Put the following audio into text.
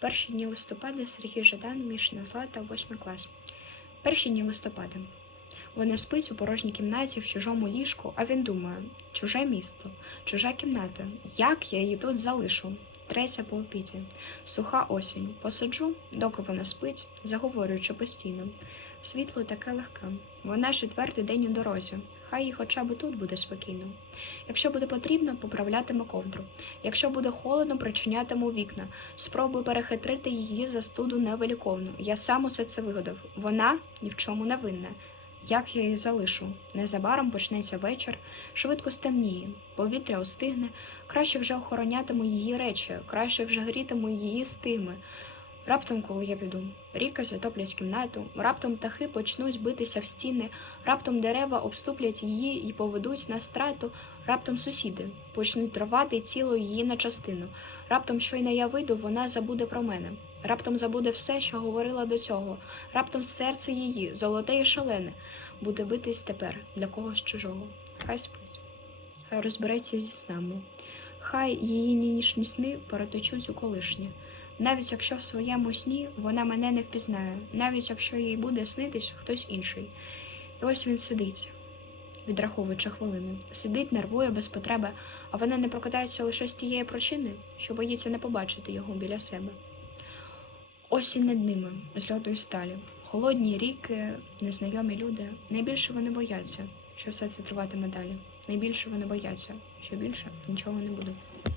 Перші дні листопада Сергій Жадан, Мішна Злата, 8 клас. Перші дні листопада. Вона спить у порожній кімнаті в чужому ліжку, а він думає: чуже місто, чужа кімната. Як я її тут залишу? Третя по обіді. Суха осінь. Посиджу, доки вона спить, заговорюючи постійно. Світло таке легке. Вона четвертий день у дорозі. Хай їй хоча б тут буде спокійно. Якщо буде потрібно, поправлятиму ковдру. Якщо буде холодно, причинятиму вікна. Спробую перехитрити її застуду невеликовну. Я сам усе це вигадав. Вона ні в чому не винна. Як я її залишу? Незабаром почнеться вечір, швидко стемніє, повітря остигне, краще вже охоронятиму її речі, краще вже грітиму її стигми. Раптом, коли я піду, ріки затоплять кімнату, раптом птахи почнуть битися в стіни, раптом дерева обступлять її і поведуть на страту, раптом сусіди почнуть рвати тіло її на частину. Раптом, щойно я вийду, вона забуде про мене. Раптом забуде все, що говорила до цього. Раптом серце її, золоте і шалене, буде битись тепер для когось чужого. Хай спить, хай розбереться зі снами. Хай її нінішні сни перетечуть у колишнє. Навіть якщо в своєму сні вона мене не впізнає, навіть якщо їй буде снитись хтось інший. І ось він сидить, відраховуючи хвилини, сидить, нервує без потреби, а вона не прокидається лише з тієї причини, що боїться не побачити його біля себе. Осінь над ними, з льоду й сталі, холодні ріки, незнайомі люди. Найбільше вони бояться, що все це триватиме далі. Найбільше вони бояться, що більше нічого не буде.